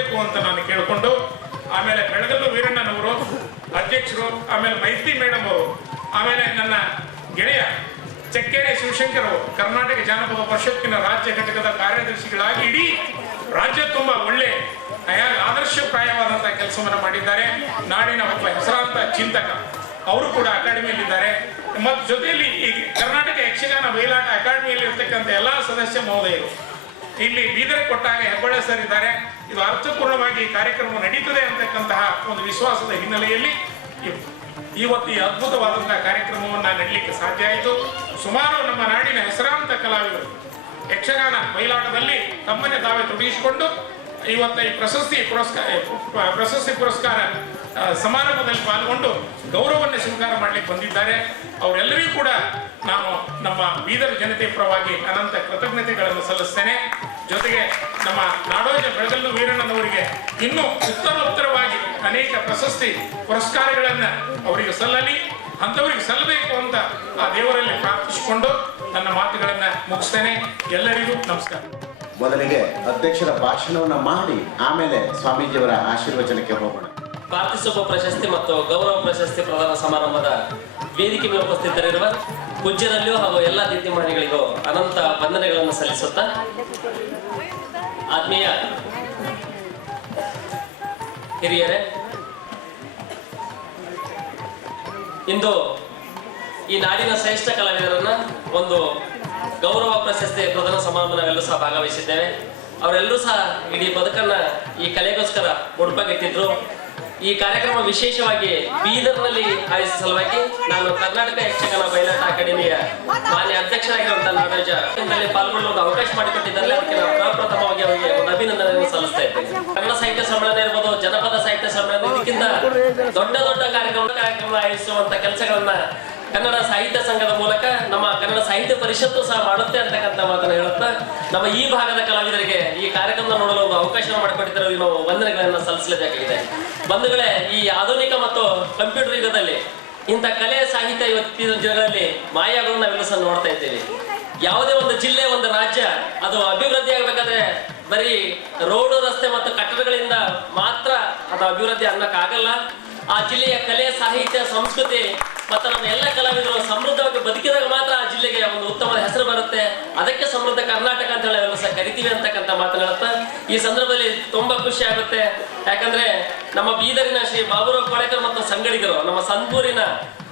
ಅಂತ ನಾನು ಕೇಳಿಕೊಂಡು ಆಮೇಲೆ ಬೆಳಗಲ್ಲು ವೀರಣ್ಣನವರು ಅಧ್ಯಕ್ಷರು, ಆಮೇಲೆ ಮೈತ್ರಿ ಮೇಡಮ್ ಅವರು, ಆಮೇಲೆ ನನ್ನ ಗೆಳೆಯ ಚಕ್ಕೆರೆ ಶಿವಶಂಕರ್ ಅವರು ಕರ್ನಾಟಕ ಜಾನಪದ ಪರಿಷತ್ತಿನ ರಾಜ್ಯ ಘಟಕದ ಕಾರ್ಯದರ್ಶಿಗಳಾಗಿ ಇಡೀ ರಾಜ್ಯ ತುಂಬ ಒಳ್ಳೆ ಆದರ್ಶಪ್ರಾಯವಾದಂತಹ ಕೆಲಸವನ್ನು ಮಾಡಿದ್ದಾರೆ. ನಾಡಿನ ಒಬ್ಬ ಹೆಸರಾಂತ ಚಿಂತಕ ಅವರು ಕೂಡ ಅಕಾಡೆಮಿಯಲ್ಲಿದ್ದಾರೆ. ಮತ್ತು ಜೊತೆಯಲ್ಲಿ ಈ ಕರ್ನಾಟಕ ಯಕ್ಷಗಾನ ಬಯಲಾಟ ಅಕಾಡೆಮಿಯಲ್ಲಿ ಇರ್ತಕ್ಕಂಥ ಎಲ್ಲ ಸದಸ್ಯ ಮಹೋದಯರು ಇಲ್ಲಿ ಬೀದರ್ ಕೊಟ್ಟಾಗ ಹೆಬ್ಬಳ್ಳಿ ಸರ್ ಇದ್ದಾರೆ. ಇದು ಅರ್ಥಪೂರ್ಣವಾಗಿ ಈ ಕಾರ್ಯಕ್ರಮ ನಡೀತದೆ ಅಂತಕ್ಕಂತಹ ಒಂದು ವಿಶ್ವಾಸದ ಹಿನ್ನೆಲೆಯಲ್ಲಿ ಇವತ್ತು ಈ ಅದ್ಭುತವಾದಂತಹ ಕಾರ್ಯಕ್ರಮವನ್ನು ನಡೀಲಿಕ್ಕೆ ಸಾಧ್ಯ ಆಯಿತು. ಸುಮಾರು ನಮ್ಮ ನಾಡಿನ ಹೆಸರಾಂತ ಕಲಾವಿದರು ಯಕ್ಷಗಾನ ಬಯಲಾಟದಲ್ಲಿ ತಮ್ಮನ್ನೇ ತಾವೇ ತೊಡಗಿಸಿಕೊಂಡು ಇವತ್ತು ಈ ಪ್ರಶಸ್ತಿ ಪುರಸ್ಕಾರ ಸಮಾರಂಭದಲ್ಲಿ ಪಾಲ್ಗೊಂಡು ಗೌರವವನ್ನು ಸ್ವೀಕಾರ ಮಾಡಲಿಕ್ಕೆ ಬಂದಿದ್ದಾರೆ. ಅವರೆಲ್ಲರಿಗೂ ಕೂಡ ನಾನು ನಮ್ಮ ಬೀದರ್ ಜನತೆ ಪರವಾಗಿ ಅನಂತ ಕೃತಜ್ಞತೆಗಳನ್ನು ಸಲ್ಲಿಸ್ತೇನೆ. ಜೊತೆಗೆ ನಮ್ಮ ನಾಡೋಜ ಬೆಳಗಲ್ಲು ವೀರಣ್ಣನವರಿಗೆ ಇನ್ನೂ ಉತ್ತರವಾಗಿ ಅನೇಕ ಪ್ರಶಸ್ತಿ ಪುರಸ್ಕಾರಗಳನ್ನು ಅವರಿಗೆ ಸಲ್ಲಲಿ, ಅಂಥವರಿಗೆ ಸಲ್ಲಬೇಕು ಅಂತ ಆ ದೇವರಲ್ಲಿ ಪ್ರಾರ್ಥಿಸಿಕೊಂಡು ನನ್ನ ಮಾತುಗಳನ್ನು ಮುಗಿಸ್ತೇನೆ. ಎಲ್ಲರಿಗೂ ನಮಸ್ಕಾರ. ಮೊದಲಿಗೆ ಅಧ್ಯಕ್ಷರ ಭಾಷಣವನ್ನು ಮಾಡಿ ಆಮೇಲೆ ಸ್ವಾಮೀಜಿಯವರ ಆಶೀರ್ವಚನಕ್ಕೆ ಹೋಗೋಣ. ಪಾರ್ಥಿಸೋಪ ಪ್ರಶಸ್ತಿ ಮತ್ತು ಗೌರವ ಪ್ರಶಸ್ತಿ ಪ್ರದಾನ ಸಮಾರಂಭದ ವೇದಿಕೆ ಮೇಲೆ ಉಪಸ್ಥಿತರಿರುವ ಪೂಜ್ಯರಲ್ಲಿಯೂ ಹಾಗೂ ಎಲ್ಲ ದೀಪ್ತಿಮಾನಿಗಳಿಗೂ ಅನಂತ ವಂದನೆಗಳನ್ನು ಸಲ್ಲಿಸುತ್ತಾ, ಆತ್ಮೀಯ ಹಿರಿಯರೇ, ಇಂದು ಈ ನಾಡಿನ ಶ್ರೇಷ್ಠ ಕಲಾವಿದರನ್ನ ಒಂದು ಗೌರವ ಪ್ರಶಸ್ತಿ ಪ್ರದಾನ ಸಮಾರಂಭ ನಾವೆಲ್ಲರೂ ಸಹ ಭಾಗವಹಿಸಿದ್ದೇವೆ. ಅವರೆಲ್ಲರೂ ಸಹ ಇಡೀ ಬದುಕನ್ನ ಈ ಕಲೆಗೋಸ್ಕರ ಮುಡುಪಾಗಿಟ್ಟಿದ್ರು. ಈ ಕಾರ್ಯಕ್ರಮ ವಿಶೇಷವಾಗಿ ಬೀದರ್ನಲ್ಲಿ ಆಯೋಜಿಸುವ ಸಲುವಾಗಿ ನಾನು ಕರ್ನಾಟಕ ಯಕ್ಷಗಾನ ಬಯಲಾಟ ಅಕಾಡೆಮಿಯ ಮಾನ್ಯ ಅಧ್ಯಕ್ಷರಾಗಿರುವಂತಹ ನಾಡೋಜ ಪಾಲ್ಗೊಳ್ಳುವ ಅವಕಾಶ ಮಾಡಿಕೊಟ್ಟಿದ್ದಾರೆ. ಅದಕ್ಕೆ ನಾನು ಪ್ರಪ್ರಥಮವಾಗಿ ಅವರಿಗೆ ಒಂದು ಅಭಿನಂದನೆಯನ್ನು ಸಲ್ಲಿಸ್ತಾ ಇದ್ದೇನೆ. ಕನ್ನಡ ಸಾಹಿತ್ಯ ಸಮ್ಮೇಳನ ಇರ್ಬೋದು, ಜನಪದ ಸಾಹಿತ್ಯ ಸಮ್ಮೇಳನ, ಇದಕ್ಕಿಂತ ದೊಡ್ಡ ದೊಡ್ಡ ಕಾರ್ಯಕ್ರಮ ಆಯೋಜಿಸುವಂತ ಕೆಲಸಗಳನ್ನ ಕನ್ನಡ ಸಾಹಿತ್ಯ ಸಂಘದ ಮೂಲಕ ನಮ್ಮ ಕನ್ನಡ ಸಾಹಿತ್ಯ ಪರಿಷತ್ತು ಸಹ ಮಾಡುತ್ತೆ ಅಂತಕ್ಕಂಥ ಮಾತನ್ನು ಹೇಳುತ್ತಾ, ನಮ್ಮ ಈ ಭಾಗದ ಕಲಾವಿದರಿಗೆ ಈ ಕಾರ್ಯಕ್ರಮ ನೋಡಲು ಒಂದು ಅವಕಾಶ ಮಾಡಿಕೊಟ್ಟಿದ್ದಾರೆ. ನಾವು ವಂದನೆಗಳನ್ನು ಸಲ್ಲಿಸಲೇಬೇಕಾಗಿದೆ. ಬಂಧುಗಳೇ, ಈ ಆಧುನಿಕ ಮತ್ತು ಕಂಪ್ಯೂಟರ್ ಯುಗದಲ್ಲಿ ಇಂಥ ಕಲೆ ಸಾಹಿತ್ಯ ಇವತ್ತಿನ ದಿನಗಳಲ್ಲಿ ಮಾಯಾಗಳನ್ನು ನಾವೆಲ್ಲ ಸಹ ನೋಡ್ತಾ ಇದ್ದೇವೆ. ಯಾವುದೇ ಒಂದು ಜಿಲ್ಲೆ, ಒಂದು ರಾಜ್ಯ ಅದು ಅಭಿವೃದ್ಧಿ ಆಗಬೇಕಾದ್ರೆ ಬರೀ ರೋಡು, ರಸ್ತೆ ಮತ್ತು ಕಟ್ಟಡಗಳಿಂದ ಮಾತ್ರ ಅದು ಅಭಿವೃದ್ಧಿ ಅನ್ನಕ್ಕಾಗಲ್ಲ. ಆ ಜಿಲ್ಲೆಯ ಕಲೆ, ಸಾಹಿತ್ಯ, ಸಂಸ್ಕೃತಿ ಮತ್ತು ನಮ್ಮ ಎಲ್ಲ ಕಲಾವಿದರು ಸಮೃದ್ಧವಾಗಿ ಬದುಕಿದಾಗ ಮಾತ್ರ ಆ ಜಿಲ್ಲೆಗೆ ಒಂದು ಉತ್ತಮ ಹೆಸರು ಬರುತ್ತೆ. ಅದಕ್ಕೆ ಸಮೃದ್ಧ ಕರ್ನಾಟಕ ಅಂತ ಹೇಳಿ ನಾವೆಲ್ಲ ಸಹ ಕರಿತೀವಿ ಅಂತಕ್ಕಂಥ ಮಾತನಾಡುತ್ತಾ, ಈ ಸಂದರ್ಭದಲ್ಲಿ ತುಂಬಾ ಖುಷಿ ಆಗುತ್ತೆ. ಯಾಕಂದ್ರೆ ನಮ್ಮ ಬೀದರಿನ ಶ್ರೀ ಬಾಬುರಾವ್ ಕೊಳೇಕರ್ ಮತ್ತು ಸಂಗಡಿಗರು ನಮ್ಮ ಸಂತೂರಿನ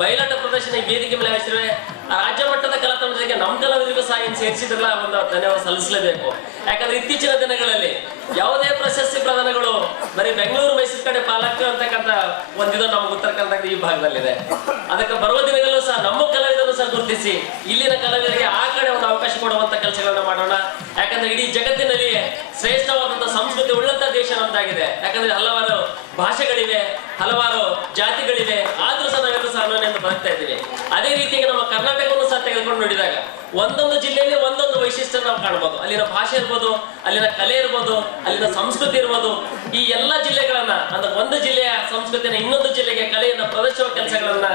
ಬಯಲಾಟ ಪ್ರದರ್ಶನ ವೇದಿಕೆ ಮೇಲೆ ಆಯ್ಸಿರುವೆ. ಆ ರಾಜ್ಯ ಮಟ್ಟದ ಕಲಾತಂಡ ಜೊತೆಗೆ ನಮ್ಮ ಕಲಾವಿದರಿಗೂ ಸಹ ಏನು ಸೇರಿಸಿದ್ರಲ್ಲ, ಒಂದು ಧನ್ಯವಾದ ಸಲ್ಲಿಸಲೇಬೇಕು. ಯಾಕಂದ್ರೆ ಇತ್ತೀಚಿನ ದಿನಗಳಲ್ಲಿ ಯಾವುದೇ ಪ್ರಶಸ್ತಿ ಪ್ರದಾನಗಳು ಬರೀ ಬೆಂಗಳೂರು, ಮೈಸೂರು ಕಡೆ ಪಾಲಕ್ಕೆ ಅಂತಕ್ಕಂಥ ಒಂದಿದು ನಮ್ಮ ಉತ್ತರ ಕರ್ನಾಟಕದ ಈ ಭಾಗದಲ್ಲಿದೆ. ಅದಕ್ಕೆ ಬರುವ ದಿನಗಳಲ್ಲೂ ಸಹ ನಮ್ಮ ಕಲಾವಿದರನ್ನು ಸಹ ಗುರುತಿಸಿ ಇಲ್ಲಿನ ಕಲಾವಿದರಿಗೆ ಆ ಕಡೆ ಒಂದು ಅವಕಾಶ ಕೊಡುವಂತ ಕೆಲಸಗಳನ್ನ ಮಾಡೋಣ. ಯಾಕಂದ್ರೆ ಇಡೀ ಜಗತ್ತಿನಲ್ಲಿ ಶ್ರೇಷ್ಠವಾದಂತಹ ಸಂಸ್ಕೃತಿ ಉಳ್ಳಂತ ದೇಶ ನಮ್ದಾಗಿದೆ. ಯಾಕಂದ್ರೆ ಹಲವಾರು ಭಾಷೆಗಳಿವೆ, ಹಲವಾರು ಜಾತಿಗಳಿವೆ, ಆದ್ರೂ ಸಹ ನಾವೆಲ್ಲರೂ ಸಹ ಅನ್ಯೋನ್ಯದಿಂದ ಬದುಕ್ತಾ ಇದ್ದೀವಿ. ಅದೇ ರೀತಿಯಾಗಿ ನಮ್ಮ ಕರ್ನಾಟಕವನ್ನು ಸಹ ತೆಗೆದುಕೊಂಡು ನೋಡಿದಾಗ ಒಂದೊಂದು ಜಿಲ್ಲೆಯಲ್ಲಿ ಒಂದೊಂದು ವೈಶಿಷ್ಟ್ಯ ನಾವು ಕಾಣಬಹುದು. ಅಲ್ಲಿನ ಭಾಷೆ ಇರ್ಬೋದು, ಅಲ್ಲಿನ ಕಲೆ ಇರ್ಬೋದು, ಅಲ್ಲಿನ ಸಂಸ್ಕೃತಿ ಇರ್ಬೋದು. ಈ ಎಲ್ಲ ಜಿಲ್ಲೆಗಳನ್ನ ಅಂದ್ರೆ ಒಂದು ಜಿಲ್ಲೆಯ ಸಂಸ್ಕೃತಿನ ಇನ್ನೊಂದು ಜಿಲ್ಲೆಗೆ ಕಲೆಯನ್ನ ಪ್ರದರ್ಶಿಸುವ ಕೆಲಸಗಳನ್ನ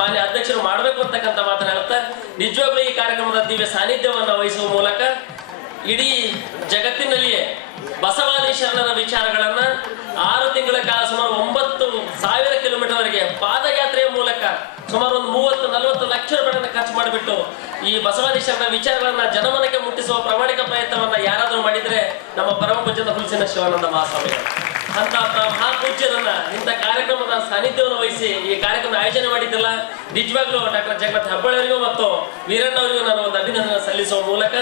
ಮಾನ್ಯ ಅಧ್ಯಕ್ಷರು ಮಾಡಬೇಕು ಅಂತಕ್ಕಂಥ ಮಾತನಾಡುತ್ತಾ, ನಿಜವಾಗ್ಲೂ ಈ ಕಾರ್ಯಕ್ರಮದ ದಿವ್ಯ ಸಾನ್ನಿಧ್ಯವನ್ನು ವಹಿಸುವ ಮೂಲಕ ಇಡೀ ಜಗತ್ತಿನಲ್ಲಿಯೇ ಬಸವಾದಿ ಶರಣರ ವಿಚಾರಗಳನ್ನ 6 ತಿಂಗಳ ಕಾಲ ಸುಮಾರು 9,000 ಕಿಲೋಮೀಟರ್ ವರೆಗೆ ಪಾದಯಾತ್ರೆಯ ಮೂಲಕ ಸುಮಾರು ಒಂದು 30-40 ಲಕ್ಷ ರೂಪಾಯಿಗಳನ್ನು ಖರ್ಚು ಮಾಡಿಬಿಟ್ಟು ಈ ಬಸವಾದಿ ಶರಣರ ವಿಚಾರಗಳನ್ನ ಜನಮನಕ್ಕೆ ಮುಟ್ಟಿಸುವ ಪ್ರಾಮಾಣಿಕ ಪ್ರಯತ್ನವನ್ನ ಯಾರಾದರೂ ಮಾಡಿದ್ರೆ ನಮ್ಮ ಪರಮ ಪೂಜ್ಯದ ಹುಲಸಿನ ಶಿವಾನಂದ ಮಹಾಸ್ವಾಮಿಗಳು ಅಂತ ಮಹಾಪೂಜ್ಯರನ್ನ ಇಂಥ ಕಾರ್ಯಕ್ರಮದ ಸಾನ್ನಿಧ್ಯವನ್ನು ವಹಿಸಿ ಈ ಕಾರ್ಯಕ್ರಮ ಆಯೋಜನೆ ಮಾಡಿದ್ದಲ್ಲ, ನಿಜವಾಗ್ಲೂ ಡಾಕ್ಟರ್ ಜಗನ್ನಾಥ್ ಹೆಬ್ಬಳ್ಳಿ ಅವರಿಗೂ ಮತ್ತು ವೀರಣ್ಣವರಿಗೂ ನಾನು ಒಂದು ಅಭಿನಂದನೆ ಸಲ್ಲಿಸುವ ಮೂಲಕ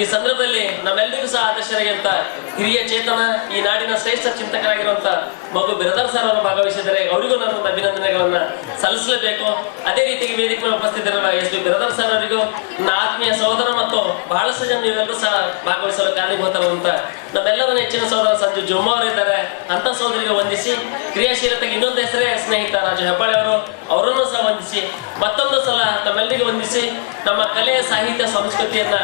ಈ ಸಂದರ್ಭದಲ್ಲಿ ನಮ್ಮೆಲ್ಲರಿಗೂ ಸಹ ಆದರ್ಶರಾಗಿರುವಂತ ಹಿರಿಯ ಚೇತನ, ಈ ನಾಡಿನ ಶ್ರೇಷ್ಠ ಚಿಂತಕರಾಗಿರುವಂತ ಮಗು ಬಿರದರ್ ಸರ್ ಅವರು ಭಾಗವಹಿಸಿದರೆ ಅವರಿಗೂ ನಾನು ಒಂದು ಅಭಿನಂದನೆಗಳನ್ನ ಸಲ್ಲಿಸಲೇಬೇಕು. ಅದೇ ರೀತಿಗೆ ವೇದಿಕೆ ಉಪಸ್ಥಿತರಿರುವ ಎಸ್ ಬಿ ಬಿರದರ್ ಸರ್ ಅವರಿಗೂ, ನನ್ನ ಆತ್ಮೀಯ ಸಹೋದರ ಮತ್ತು ಬಹಳಷ್ಟು ಜನ ನೀವೆಲ್ಲರೂ ಸಹ ಭಾಗವಹಿಸಲು ಕಾರಣೀಭೂತರುವಂತ ನಮ್ಮೆಲ್ಲರ ನೆಚ್ಚಿನ ಸಹೋದರ ಸಂಜು ಜುಮ್ಮ ಅವರಿದ್ದಾರೆ. ಅಂತ ಸಹೋದರಿಗೆ ವಂದಿಸಿ, ಕ್ರಿಯಾಶೀಲತೆಗೆ ಇನ್ನೊಂದು ಹೆಸರೇ ಸ್ನೇಹಿತ ರಾಜು ಹೆಬ್ಬಾಳಿ ಅವರು, ಅವರನ್ನು ಸಹ ವಂದಿಸಿ, ಮತ್ತೊಂದು ಸಲ ನಮ್ಮೆಲ್ಲರಿಗೂ ವಂದಿಸಿ, ನಮ್ಮ ಕಲೆ, ಸಾಹಿತ್ಯ, ಸಂಸ್ಕೃತಿಯನ್ನ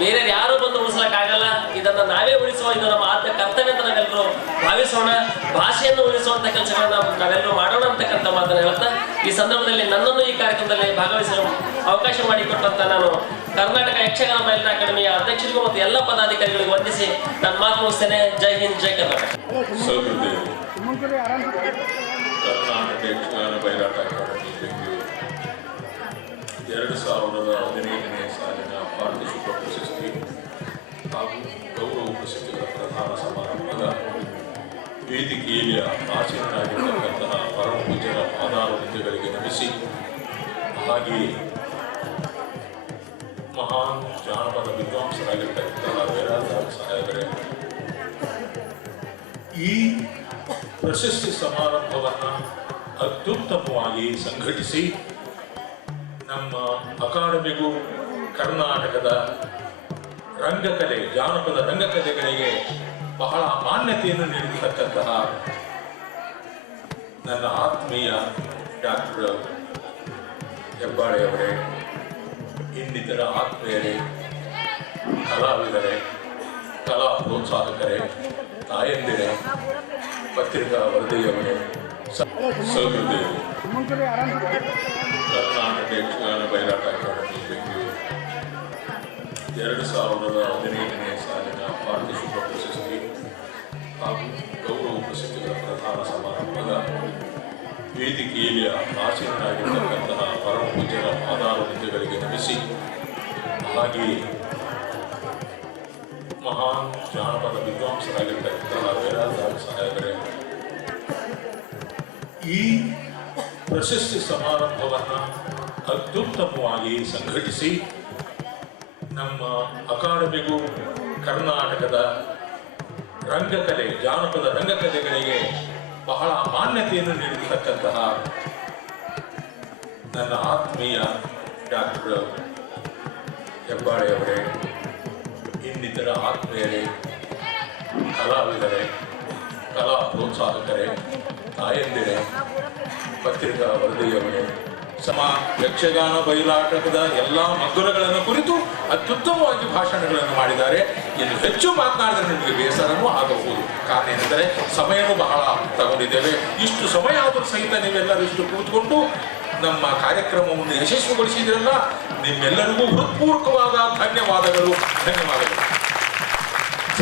ಬೇರೆ ಯಾರು ಬಂದು ಉಳಿಸ್ಲಕ್ಕಾಗಲ್ಲ. ಇದನ್ನ ನಾವೇ ಉಳಿಸುವ, ಇದು ನಮ್ಮ ಆದ್ಯ ಕರ್ತವ್ಯ ಅಂತ ನಾವೆಲ್ಲರೂ ಭಾವಿಸೋಣ. ಭಾಷೆಯನ್ನು ಉಳಿಸುವಂತ ಕೆಲಸಗಳನ್ನ ನಾವೆಲ್ಲರೂ ಮಾಡೋಣ ಅಂತಕ್ಕಂಥ ಮಾತನ್ನು ಹೇಳ್ತಾ ಈ ಸಂದರ್ಭದಲ್ಲಿ ನನ್ನನ್ನು ಈ ಕಾರ್ಯಕ್ರಮದಲ್ಲಿ ಭಾಗವಹಿಸಲು ಅವಕಾಶ ಮಾಡಿಕೊಟ್ಟಂತ ನಾನು ಕರ್ನಾಟಕ ಯಕ್ಷಗಾನ ಬಯಲಿನ ಅಕಾಡೆಮಿಯ ಅಧ್ಯಕ್ಷರಿಗೂ ಮತ್ತು ಎಲ್ಲ ಪದಾಧಿಕಾರಿಗಳಿಗೂ ವಂದಿಸಿ ನನ್ನ ಮಾತು ಮುಗಿಸ್ತೇನೆ. ಜೈ ಹಿಂದ್, ಜೈ ಕರ್ನಾಟಕ. ಕರ್ನಾಟಕ ಯಕ್ಷಗಾನ ಬಯಲಾಟ ಅಕಾಡೆಮಿ ಬೆಂಗಳೂರು 2015ನೇ ಸಾಲಿನ ಪಾರ್ಟಿಸಿಪ ಪ್ರಶಸ್ತಿ ಹಾಗೂ ಗೌರವ ಪ್ರಶಸ್ತಿಗಳ ಪ್ರಧಾನ ಸಮಾರಂಭದ ವೇದಿಕೆಯಲ್ಲಿ ಆಸೀನರಾಗಿರ್ತಕ್ಕಂತಹ ಪರಮ ಪೂಜ್ಯರ ಪಾದಾರವಿಂದಗಳಿಗೆ ನಮಿಸಿ, ಹಾಗೆಯೇ ಮಹಾನ್ ಜಾನಪದ ವಿದ್ವಾಂಸರಾಗಿರ್ತಕ್ಕಂತಹ ವೀರಾಜ ಸಾಹೇಬರೇ, ಈ ಪ್ರಶಸ್ತಿ ಸಮಾರಂಭವನ್ನು ಅತ್ಯುತ್ತಮವಾಗಿ ಸಂಘಟಿಸಿ ನಮ್ಮ ಅಕಾಡೆಮಿಗೂ ಕರ್ನಾಟಕದ ರಂಗಕಲೆ, ಜಾನಪದ ರಂಗಕಲೆಗಳಿಗೆ ಬಹಳ ಮಾನ್ಯತೆಯನ್ನು ನೀಡಿರ್ತಕ್ಕಂತಹ ನನ್ನ ಆತ್ಮೀಯ ಡಾಕ್ಟರ್ ಹೆಬ್ಬಾಳೆಯವರೇ, ಇನ್ನಿತರ ಆತ್ಮೀಯರೇ, ಕಲಾವಿದರೇ, ಕಲಾ ಪ್ರೋತ್ಸಾಹಕರೇ, ತಾಯಂದಿರೇ, ಪತ್ರಿಕಾ ವರದಿಯವರೇ, ಸಹೃದಯರೇ, ಕರ್ನಾಟಕ ಯಕ್ಷಗಾನ ಬಯಲಾಟ ಅಕಾಡೆಮಿ ಬೆಂಗಳೂರು 2015ನೇ ಸಾಲಿನ ಪಾರ್ಟಿಸಿಪ ಪ್ರಶಸ್ತಿ ಹಾಗೂ ಗೌರವ ಪ್ರಶಸ್ತಿಗಳ ಪ್ರಧಾನ ಸಮಾರಂಭದ ವೇದಿಕೆಯಲ್ಲಿ ಆಸೀನರಾಗಿರ್ತಕ್ಕಂತಹ ಪರಮ ಪೂಜ್ಯರ ಪಾದಾರವಿಂದಗಳಿಗೆ ನಮಿಸಿ, ಹಾಗೆಯೇ ಮಹಾನ್ ಜಾನಪದ ವಿದ್ವಾಂಸರಾಗಿರ್ತಕ್ಕಂತಹ ವೀರಾಜ ಸಾಹೇಬರೇ, ಈ ಪ್ರಶಸ್ತಿ ಸಮಾರಂಭವನ್ನು ಅತ್ಯುತ್ತಮವಾಗಿ ಸಂಘಟಿಸಿ ನಮ್ಮ ಅಕಾಡೆಮಿಗೂ ಕರ್ನಾಟಕದ ರಂಗಕಲೆ, ಜಾನಪದ ರಂಗಕಲೆಗಳಿಗೆ ಬಹಳ ಮಾನ್ಯತೆಯನ್ನು ನೀಡಿರ್ತಕ್ಕಂತಹ ನನ್ನ ಆತ್ಮೀಯ ಡಾಕ್ಟರ್ ಹೆಬ್ಬಾಳೆಯವರೇ, ಇನ್ನಿತರ ಆತ್ಮೀಯರೇ, ಕಲಾವಿದರೇ, ಕಲಾ ಪ್ರೋತ್ಸಾಹಕರೇ, ತಾಯಂದಿರೇ, ಪತ್ರಿಕಾ ವರದಿಯವರೇ, ಯಕ್ಷಗಾನ ಬಯಲಾಟದ ಎಲ್ಲ ಮಗ್ಗುಲಗಳನ್ನು ಕುರಿತು ಅತ್ಯುತ್ತಮವಾಗಿ ಭಾಷಣಗಳನ್ನು ಮಾಡಿದ್ದಾರೆ. ಇನ್ನು ಹೆಚ್ಚು ಮಾತನಾಡಿದರೆ ನಿಮಗೆ ಬೇಸರವೂ ಆಗಬಹುದು. ಕಾರಣ ಏನೆಂದರೆ ಸಮಯವೂ ಬಹಳ ತಗೊಂಡಿದ್ದೇವೆ. ಇಷ್ಟು ಸಮಯ ಆದರೂ ಸಹಿತ ನೀವೆಲ್ಲರೂ ಇಷ್ಟು ಕೂತ್ಕೊಂಡು ನಮ್ಮ ಕಾರ್ಯಕ್ರಮವನ್ನು ಯಶಸ್ವಿಗೊಳಿಸಿದ್ರಲ್ಲ, ನಿಮ್ಮೆಲ್ಲರಿಗೂ ಹೃತ್ಪೂರ್ವಕವಾದ ಧನ್ಯವಾದಗಳು.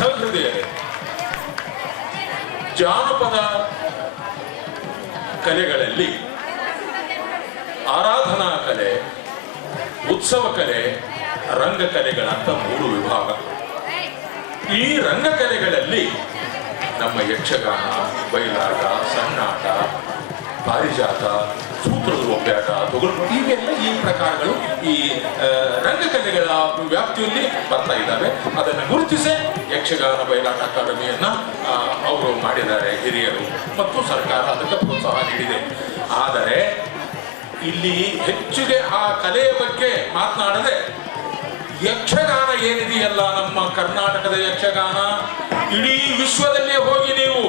ಸಹೃದಯರೇ, ಜಾನಪದ ಕಲೆಗಳಲ್ಲಿ ಆರಾಧನಾ ಕಲೆ, ಉತ್ಸವ ಕಲೆ, ರಂಗಕಲೆಗಳಂತ 3 ವಿಭಾಗ. ಈ ರಂಗಕಲೆಗಳಲ್ಲಿ ನಮ್ಮ ಯಕ್ಷಗಾನ, ಬಯಲಾಟ, ಸಣ್ಣಾಟ, ಪಾರಿಜಾತ, ಸೂತ್ರದ ಒಬ್ಬಾಟ, ತೊಗಲು, ಇವೆಲ್ಲ ಈ ಪ್ರಕಾರಗಳು ಈ ರಂಗಕಲೆಗಳ ವ್ಯಾಪ್ತಿಯಲ್ಲಿ ಬರ್ತಾ ಇದ್ದಾವೆ. ಅದನ್ನು ಗುರುತಿಸಿ ಯಕ್ಷಗಾನ ಬಯಲಾಟ ಅಕಾಡೆಮಿಯನ್ನ ಅವರು ಮಾಡಿದ್ದಾರೆ, ಹಿರಿಯರು ಮತ್ತು ಸರ್ಕಾರ ಅದಕ್ಕೆ ಪ್ರೋತ್ಸಾಹ ನೀಡಿದೆ. ಆದರೆ ಇಲ್ಲಿ ಹೆಚ್ಚಿಗೆ ಆ ಕಲೆಯ ಬಗ್ಗೆ ಮಾತನಾಡದೆ ಯಕ್ಷಗಾನ ಏನಿದೆಯಲ್ಲ, ನಮ್ಮ ಕರ್ನಾಟಕದ ಯಕ್ಷಗಾನ ಇಡೀ ವಿಶ್ವದಲ್ಲೇ ಹೋಗಿ ನೀವು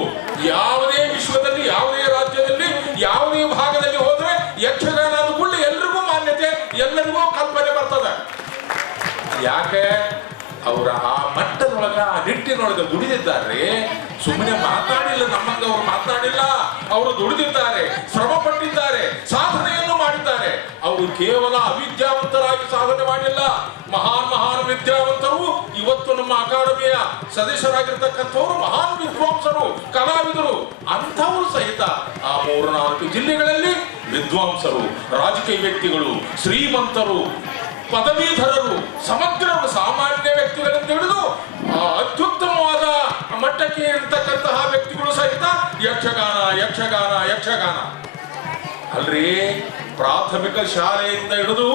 ಯಾವುದೇ ವಿಶ್ವದಲ್ಲಿ, ಯಾವುದೇ ರಾಜ್ಯದಲ್ಲಿ, ಯಾವುದೇ ಭಾಗದಲ್ಲಿ ಹೋದ್ರೆ ಯಕ್ಷಗಾನ ಅಂದ್ಕೊಂಡು ಎಲ್ರಿಗೂ ಮಾನ್ಯತೆ, ಎಲ್ಲರಿಗೂ ಕಲ್ಪನೆ ಬರ್ತದೆ. ಯಾಕೆ? ಅವರ ಆ ಮಟ್ಟದೊಳಗ, ಆ ನಿಟ್ಟಿನೊಳಗೆ ದುಡಿದಿದ್ದಾರೆ. ಸುಮ್ಮನೆ ಮಾತಾಡಿಲ್ಲ, ನಮ್ಮಂಗ ಅವರು ಮಾತಾಡಿಲ್ಲ. ಅವರು ದುಡಿದಿದ್ದಾರೆ, ಶ್ರಮ ಪಟ್ಟಿದ್ದಾರೆ, ಸಾಧನೆಯನ್ನು ಮಾಡಿದ್ದಾರೆ. ಅವರು ಕೇವಲ ಅವಿದ್ಯಾವಂತರಾಗಿ ಸಾಧನೆ ಮಾಡಿಲ್ಲ, ಮಹಾನ್ ವಿದ್ಯಾವಂತರು. ಇವತ್ತು ನಮ್ಮ ಅಕಾಡೆಮಿಯ ಸದಸ್ಯರಾಗಿರ್ತಕ್ಕಂಥವರು ಮಹಾನ್ ವಿದ್ವಾಂಸರು, ಕಲಾವಿದರು. ಅಂಥವರು ಸಹಿತ ಆ 3-4 ಜಿಲ್ಲೆಗಳಲ್ಲಿ ವಿದ್ವಾಂಸರು, ರಾಜಕೀಯ ವ್ಯಕ್ತಿಗಳು, ಶ್ರೀಮಂತರು, ಪದವೀಧರರು, ಸಮಗ್ರರು, ಸಾಮಾನ್ಯ ವ್ಯಕ್ತಿಗಳಿಂದ ಹಿಡಿದು ಅತ್ಯುತ್ತಮವಾದ ಮಟ್ಟಕ್ಕೆ ಇರತಕ್ಕಂತಹ ವ್ಯಕ್ತಿಗಳು ಸಹಿತ ಯಕ್ಷಗಾನ ಅಲ್ರಿ. ಪ್ರಾಥಮಿಕ ಶಾಲೆಯಿಂದ ಹಿಡಿದು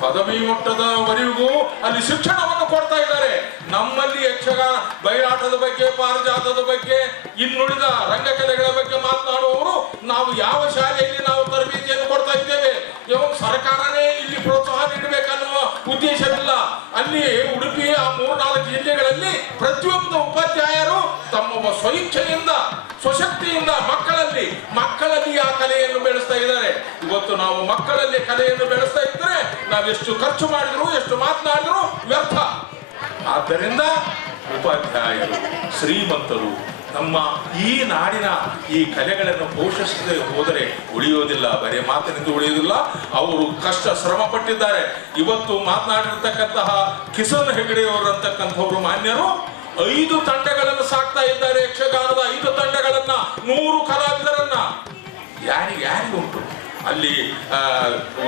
ಪದವಿ ಮಟ್ಟದವರೆಗೂ ಅಲ್ಲಿ ಶಿಕ್ಷಣವನ್ನು ಕೊಡ್ತಾ ಇದ್ದಾರೆ. ನಮ್ಮಲ್ಲಿ ಯಕ್ಷಗಾನ ಬಯಲಾಟದ ಬಗ್ಗೆ, ಪಾರಿಜಾತದ ಬಗ್ಗೆ, ಇನ್ನುಳಿದ ರಂಗಕಲೆಗಳ ಬಗ್ಗೆ ಮಾತನಾಡುವವರು ನಾವು ಯಾವ ಶಾಲೆಯಲ್ಲಿ ನಾವು ತರಬೇತಿಯನ್ನು ಕೊಡ್ತಾ ಇದ್ದೇವೆ. ಇವಾಗ ಸರ್ಕಾರನೇ ಇಲ್ಲಿ ಪ್ರೋತ್ಸಾಹ ನೀಡಬೇಕನ್ನುವ ಉದ್ದೇಶವಿಲ್ಲ. ಅಲ್ಲಿ ಉಡುಪಿಯ 3-4 ಜಿಲ್ಲೆಗಳಲ್ಲಿ ಪ್ರತಿಯೊಂದು ಉಪಾಧ್ಯಾಯರು ತಮ್ಮ ಸ್ವಇಚ್ಛೆಯಿಂದ, ಸ್ವಶಕ್ತಿಯಿಂದ ಮಕ್ಕಳಲ್ಲಿ ಆ ಕಲೆಯನ್ನು ಬೆಳೆಸ್ತಾ ಇದ್ದಾರೆ. ಇವತ್ತು ನಾವು ಮಕ್ಕಳಲ್ಲಿ ಕಲೆಯನ್ನು ಬೆಳೆಸ್ತಾ ಇದ್ದರೆ ನಾವೆಷ್ಟು ಖರ್ಚು ಮಾಡಿದ್ರು, ಎಷ್ಟು ಮಾತನಾಡಿದ್ರು ವ್ಯರ್ಥ. ಆದ್ದರಿಂದ ಉಪಾಧ್ಯಾಯರು, ಶ್ರೀಮಂತರು, ನಮ್ಮ ಈ ನಾಡಿನ ಈ ಕಲೆಗಳನ್ನು ಪೋಷಿಸದೆ ಹೋದರೆ ಉಳಿಯೋದಿಲ್ಲ, ಬರೇ ಮಾತಿನಿಂದ ಉಳಿಯೋದಿಲ್ಲ. ಅವರು ಕಷ್ಟ ಶ್ರಮ ಪಟ್ಟಿದ್ದಾರೆ. ಇವತ್ತು ಮಾತನಾಡಿರ್ತಕ್ಕಂತಹ ಕಿಸನ್ ಹೆಗಡೆಯವರಂತಕ್ಕಂಥವ್ರು ಮಾನ್ಯರು 5 ತಂಡಗಳನ್ನು ಸಾಕ್ತಾ ಇದ್ದಾರೆ. ಯಕ್ಷಗಾನದ 5 ತಂಡಗಳನ್ನ, 100 ಕಲಾವಿದರನ್ನ. ಯಾರಿಗುಂಟು ಅಲ್ಲಿ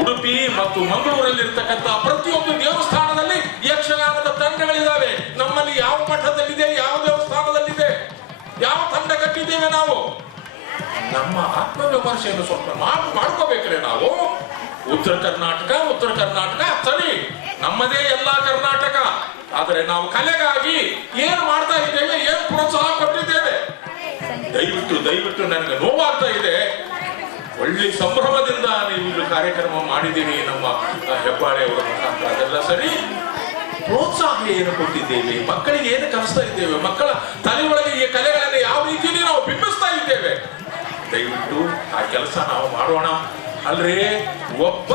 ಉಡುಪಿ ಮತ್ತು ಮಂಗಳೂರಲ್ಲಿ ಇರ್ತಕ್ಕಂಥ ಪ್ರತಿಯೊಂದು ದೇವಸ್ಥಾನದಲ್ಲಿ ಯಕ್ಷಗಾನದ ತಂಡಗಳಿದ್ದಾವೆ. ನಮ್ಮಲ್ಲಿ ಯಾವ ಮಠದಲ್ಲಿದೆ, ಯಾವ ದೇವಸ್ಥಾನದಲ್ಲಿದೆ, ಯಾವ ತಂಡ ಕಟ್ಟಿದ್ದೇವೆ ನಾವು? ನಮ್ಮ ಆತ್ಮವಿಮರ್ಶೆಯನ್ನು ಸ್ವಲ್ಪ ಮಾಡ್ಕೋಬೇಕ್ರೆ ನಾವು. ಉತ್ತರ ಕರ್ನಾಟಕ ಸರಿ, ನಮ್ಮದೇ ಎಲ್ಲಾ ಕರ್ನಾಟಕ. ಆದರೆ ನಾವು ಕಲೆಗಾಗಿ ಏನು ಮಾಡ್ತಾ ಇದ್ದೇವೆ, ಏನು ಪ್ರೋತ್ಸಾಹ ಕೊಟ್ಟಿದ್ದೇವೆ? ದಯವಿಟ್ಟು ನನಗೆ ನೋವಾಗ್ತಾ ಇದೆ. ಒಳ್ಳೆ ಸಂಭ್ರಮದಿಂದ ನೀವು ಇಲ್ಲಿ ಕಾರ್ಯಕ್ರಮ ಮಾಡಿದ್ದೀರಿ ನಮ್ಮ ಹೆಬ್ಬಾಳೆ ಅವರ ಮುಖಾಂತರ, ಅದೆಲ್ಲ ಸರಿ. ಪ್ರೋತ್ಸಾಹ ಏನು ಕೊಟ್ಟಿದ್ದೇವೆ, ಮಕ್ಕಳಿಗೆ ಏನು ಕಲಿಸ್ತಾ ಇದ್ದೇವೆ, ಮಕ್ಕಳ ತಲೆಯೊಳಗೆ ಈ ಕಲೆಗಳನ್ನು ಯಾವ ರೀತಿಯಲ್ಲಿ ನಾವು ಬಿಂಬಿಸ್ತಾ ಇದ್ದೇವೆ? ದಯವಿಟ್ಟು ಆ ಕೆಲಸ ನಾವು ಮಾಡೋಣ. ಅಲ್ರೇ, ಒಬ್ಬ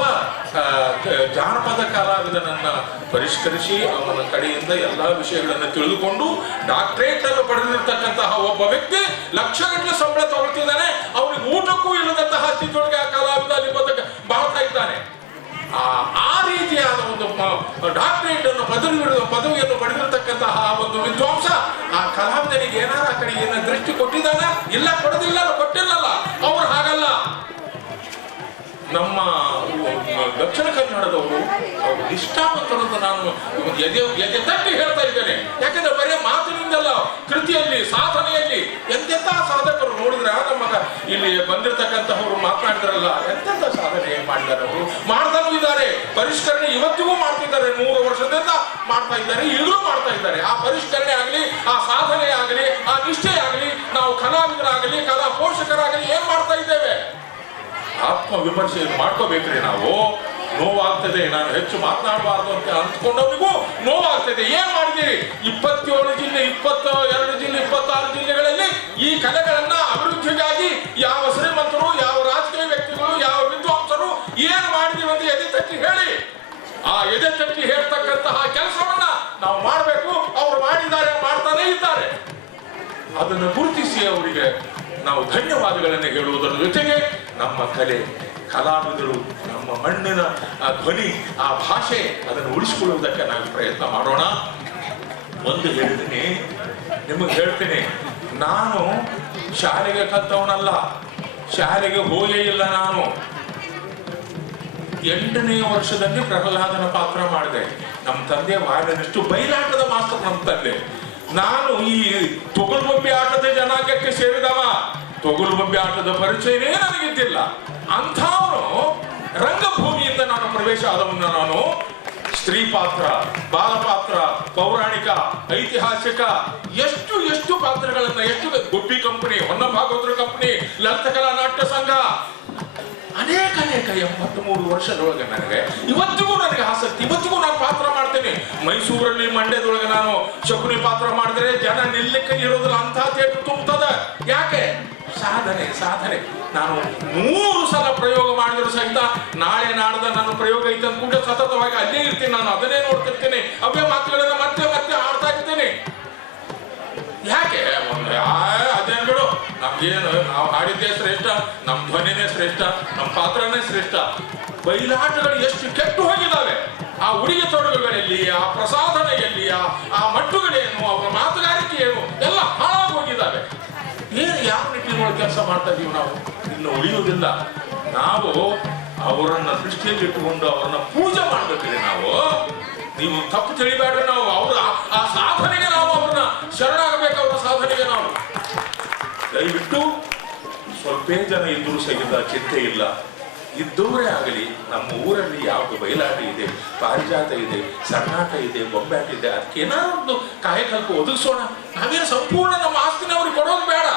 ಜಾನಪದ ಕಲಾವಿದನನ್ನ ಪರಿಷ್ಕರಿಸಿ ಅವನ ಕಡೆಯಿಂದ ಎಲ್ಲಾ ವಿಷಯಗಳನ್ನು ತಿಳಿದುಕೊಂಡು ಡಾಕ್ಟರೇಟ್ ಅನ್ನು ಪಡೆದಿರ್ತಕ್ಕಂತಹ ಒಬ್ಬ ವ್ಯಕ್ತಿ ಲಕ್ಷಗಟ್ಟಲೆ ಸಂಬಳ ತಗೊಳ್ತಿದ್ದಾನೆ. ಅವನಿಗೆ ಊಟಕ್ಕೂ ಇಲ್ಲದಂತಹ ಸ್ಥಿತಿಯೊಳಗೆ ಆ ಕಲಾವಿದ ಅಲ್ಲಿ ಬಾಳ್ತಾ ಇದ್ದಾನೆ. ಆ ರೀತಿಯಾದ ಒಂದು ಡಾಕ್ಟರೇಟ್ ಅನ್ನು ಪದವಿಯನ್ನು ಪಡೆದಿರ್ತಕ್ಕಂತಹ ಒಂದು ವಿದ್ವಾಂಸ ಆ ಕಲಾವಿದನಿಗೆ ಏನಾರ ಆ ಕಡೆ ಏನ ದೃಷ್ಟಿ ಕೊಟ್ಟಿದ್ದಾನ? ಇಲ್ಲ, ಕೊಟ್ಟಿಲ್ಲಲ್ಲ. ಅವ್ರು ಹಾಗಲ್ಲ. ನಮ್ಮ ದಕ್ಷಿಣ ಕನ್ನಡದವರು ಅವರು ನಿಷ್ಠಾವಂತರಂತ ನಾನು ಎದೆ ತಟ್ಟಿ ಹೇಳ್ತಾ ಇದ್ದೇನೆ. ಯಾಕಂದ್ರೆ ಬರೀ ಮಾತಿನಿಂದಲ್ಲ, ಕೃತಿಯಲ್ಲಿ, ಸಾಧನೆಯಲ್ಲಿ ಎಂತೆಂಥ ಸಾಧಕರು ನೋಡಿದ್ರೆ ನಮಗ ಇಲ್ಲಿ ಬಂದಿರತಕ್ಕಂತಹವರು ಮಾತನಾಡಿದ್ರಲ್ಲ, ಎಂತೆಂಥ ಸಾಧನೆ ಮಾಡಿದ್ದಾರೆ. ಅವರು ಮಾಡ್ತಾನೂ ಇದ್ದಾರೆ, ಪರಿಷ್ಕರಣೆ ಇವತ್ತಿಗೂ ಮಾಡ್ತಿದ್ದಾರೆ. 100 ವರ್ಷದಿಂದ ಮಾಡ್ತಾ ಇದ್ದಾರೆ, ಈಗಲೂ ಮಾಡ್ತಾ ಇದ್ದಾರೆ. ಆ ಪರಿಷ್ಕರಣೆ ಆಗಲಿ, ಆ ಸಾಧನೆ ಆಗಲಿ, ಆ ನಿಷ್ಠೆ ಆಗಲಿ, ನಾವು ಕಲಾವಿದರಾಗಲಿ, ಕಲಾ ಪೋಷಕರಾಗಲಿ ಏನ್ ಮಾಡ್ತಾ ಇದ್ದೇವೆ? ಆತ್ಮವಿಮರ್ಶೆ ಮಾಡ್ಕೋಬೇಕ್ರಿ ನಾವು. ನೋವಾಗ್ತದೆ. ನಾನು ಹೆಚ್ಚು ಮಾತನಾಡಬಾರ್ದು ಅಂತ ಅಂದ್ಕೊಂಡವನಿಗೂ ನೋವಾಗ್ತದೆ. ಏನ್ ಮಾಡಿದ್ದೀರಿ? 27 ಜಿಲ್ಲೆ, 22 ಜಿಲ್ಲೆ, 26 ಜಿಲ್ಲೆಗಳಲ್ಲಿ ಈ ಕಲೆಗಳನ್ನ ಅಭಿವೃದ್ಧಿಗಾಗಿ ಯಾವ ಶ್ರೀಮಂತರು, ಯಾವ ರಾಜಕೀಯ ವ್ಯಕ್ತಿಗಳು, ಯಾವ ವಿದ್ವಾಂಸರು ಏನು ಮಾಡಿದೀವಿ ಅಂತ ಎದೆ ತಟ್ಟಿ ಹೇಳಿ. ಆ ಎದೆ ತಟ್ಟಿ ಹೇಳ್ತಕ್ಕಂತಹ ಕೆಲಸವನ್ನ ನಾವು ಮಾಡಬೇಕು. ಅವ್ರು ಮಾಡಿದ್ದಾರೆ, ಮಾಡ್ತಾನೆ ಇದ್ದಾರೆ. ಅದನ್ನು ಗುರುತಿಸಿ ಅವರಿಗೆ ನಾವು ಧನ್ಯವಾದಗಳನ್ನು ಹೇಳುವುದರ ಜೊತೆಗೆ ನಮ್ಮ ಕಲೆ, ಕಲಾವಿದರು, ನಮ್ಮ ಮಣ್ಣಿನ ಆ ಧ್ವನಿ, ಆ ಭಾಷೆ, ಅದನ್ನು ಉಳಿಸಿಕೊಳ್ಳುವುದಕ್ಕೆ ನಾವು ಪ್ರಯತ್ನ ಮಾಡೋಣ. ಒಂದು ನಿಮಗೆ ಹೇಳ್ತೀನಿ, ನಾನು ಶಾಲೆಗೆ ಕಲ್ತವನಲ್ಲ, ಶಾಲೆಗೆ ಹೋಗೇ ಇಲ್ಲ. ನಾನು 8ನೇ ವರ್ಷದಲ್ಲಿ ಪ್ರಹ್ಲಾದನ ಪಾತ್ರ ಮಾಡಿದೆ. ನಮ್ಮ ತಂದೆ ವಾರನಿಷ್ಟು ಬಯಲಾಟದ ಮಾಸ್ತರ್ ನಮ್ಮ ತಂದೆ. ನಾನು ಈ ತೊಗಲ್ಬೊಬ್ಬೆ ಆಟದ ಜನಾಂಗಕ್ಕೆ ಸೇರಿದವ. ತೊಗಲ್ಬೊಬ್ಬೆ ಆಟದ ಪರಿಚಯನೇ ನನಗಿದ್ದಿಲ್ಲ. ಅಂಥವನು ರಂಗಭೂಮಿಯಿಂದ ನಾನು ಪ್ರವೇಶ ಆದವನ್ನ. ನಾನು ಸ್ತ್ರೀ ಪಾತ್ರ, ಬಾಲ ಪಾತ್ರ, ಪೌರಾಣಿಕ, ಐತಿಹಾಸಿಕ ಎಷ್ಟು ಪಾತ್ರಗಳನ್ನ, ಎಷ್ಟು ಗುಬ್ಬಿ ಕಂಪನಿ, ಹೊನ್ನಭಾಗವತರ ಕಂಪನಿ, ಲಲಿತಕಲಾ ನಾಟ್ಯ ಸಂಘ, ಅನೇಕ 83 ವರ್ಷದೊಳಗೆ ನನಗೆ ಇವತ್ತಿಗೂ ನನಗೆ ಆಸಕ್ತಿ. ಇವತ್ತಿಗೂ ನಾನು ಪಾತ್ರ ಮಾಡ್ತೇನೆ. ಮೈಸೂರಲ್ಲಿ, ಮಂಡ್ಯದೊಳಗೆ ನಾನು ಶಕುನಿ ಪಾತ್ರ ಮಾಡಿದ್ರೆ ಜನ ನಿಲ್ಲಕ್ಕೆ ಇರೋದಿಲ್ಲ, ಅಂತ ಥಿಯೇಟರ್ ತುಂಬುತ್ತದೆ. ಯಾಕೆ? ಸಾಧನೆ. ನಾನು 3 ಸಲ ಪ್ರಯೋಗ ಮಾಡಿದ್ರು ಸಹಿತ ನಾಳೆ ನಾಡ್ದ ನನ್ನ ಪ್ರಯೋಗ ಐತೆ ಅಂದ್ಕೊಂಡು ಸತತವಾಗಿ ಅಲ್ಲೇ ಇರ್ತೀನಿ. ನಾನು ಅದನ್ನೇ ನೋಡ್ತಿರ್ತೇನೆ. ಅವೇ ಮಾತುಗಳನ್ನ ಮತ್ತೆ ಆಡ್ತಾ ಇರ್ತೇನೆ. ಯಾಕೆ? ಅದೇನು ಬಿಡು, ನಮ್ಗೇನು, ನಾವು ಹಾಡಿದ್ದೇ ಶ್ರೇಷ್ಠ, ನಮ್ಮ ಧ್ವನಿನೇ ಶ್ರೇಷ್ಠ, ನಮ್ಮ ಪಾತ್ರನೇ ಶ್ರೇಷ್ಠ. ಬಯಲಾಟಗಳು ಎಷ್ಟು ಕೆಟ್ಟು ಹೋಗಿದ್ದಾವೆ. ಆ ಉಡುಗೆ ತೊಡುಗೆಗಳಲ್ಲಿ, ಆ ಪ್ರಸಾದನೆಯಲ್ಲಿ, ಆ ಮಟ್ಟುಗಳೇನು, ಅವರ ಮಾತುಗಾರಿಕೆ ಏನು, ಎಲ್ಲ ಹಾಳಾಗಿ ಹೋಗಿದ್ದಾವೆ. ಯಾವ ನಿಟ್ಟಿನೊಳಗೆ ಕೆಲಸ ಮಾಡ್ತಾ ಇದೀವಿ ನಾವು? ಇನ್ನು ಉಳಿಯುವುದಿಲ್ಲ. ನಾವು ಅವರನ್ನ ದೃಷ್ಟಿಯಲ್ಲಿ ಇಟ್ಟುಕೊಂಡು ಅವರನ್ನ ಪೂಜೆ ಮಾಡ್ಬೇಕ್ರಿ ನಾವು. ನೀವು ತಪ್ಪು ತಿಳಿಬೇಡ್ರಿ. ನಾವು ಅವರ ಆ ಸಾಧನೆಗೆ ನಾವು ಅವ್ರನ್ನ ಶರಣಾಗಬೇಕು. ಅವರ ಸಾಧನೆಗೆ ನಾವು ದಯವಿಟ್ಟು ಸ್ವಲ್ಪ ಜನ ಇದ್ರೂ ಸಹಿತ ಚಿಂತೆ ಇಲ್ಲ. ಇದ್ದವರೇ ಆಗಲಿ, ನಮ್ಮ ಊರಲ್ಲಿ ಯಾವುದು ಬಯಲಾಟ ಇದೆ, ಪಾರಿಜಾತ ಇದೆ, ಸಣ್ಣಾಟ ಇದೆ, ಬೊಂಬಾಟ ಇದೆ, ಅದಕ್ಕೆ ಏನಾದ್ರು ಒಂದು ಕಾಯಕಲ್ಪ ಒದಗಿಸೋಣ. ನಾವೇನು ಸಂಪೂರ್ಣ ನಮ್ಮ ಆಸ್ತಿನ ಅವ್ರಿಗೆ ಕೊಡೋದು ಬೇಡ,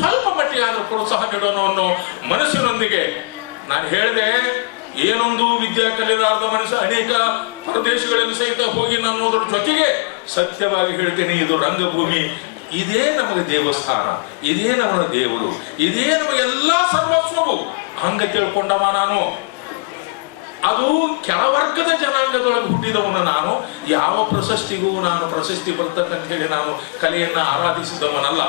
ಸ್ವಲ್ಪ ಮಟ್ಟಿಗೆ ಆದ್ರೂ ಪ್ರೋತ್ಸಾಹ ನೀಡೋಣ ಅನ್ನೋ ಮನಸ್ಸಿನೊಂದಿಗೆ ನಾನು ಹೇಳಿದೆ. ಏನೊಂದು ವಿದ್ಯಾ ಕಲಿಯಲಾರದ ಮನಸ್ಸು ಅನೇಕ ಪ್ರದೇಶಗಳಲ್ಲಿ ಸಹಿತ ಹೋಗಿ ಅನ್ನೋದ್ರ ಜೊತೆಗೆ ಸತ್ಯವಾಗಿ ಹೇಳ್ತೇನೆ, ಇದು ರಂಗಭೂಮಿ, ಇದೇ ನಮಗೆ ದೇವಸ್ಥಾನ, ಇದೇ ನಮ್ಮ ದೇವರು, ಇದೇ ನಮಗೆಲ್ಲ ಸರ್ವಸ್ವವು. ಹಂಗ ತಿಳ್ಕೊಂಡವ ನಾನು. ಅದು ಕೆಳವರ್ಗದ ಜನಾಂಗದೊಳಗೆ ಹುಟ್ಟಿದವನು ನಾನು. ಯಾವ ಪ್ರಶಸ್ತಿಗೂ ನಾನು ಪ್ರಶಸ್ತಿ ಬರ್ತಕ್ಕಂತ ಹೇಳಿ ನಾನು ಕಲೆಯನ್ನ ಆರಾಧಿಸಿದವನಲ್ಲ.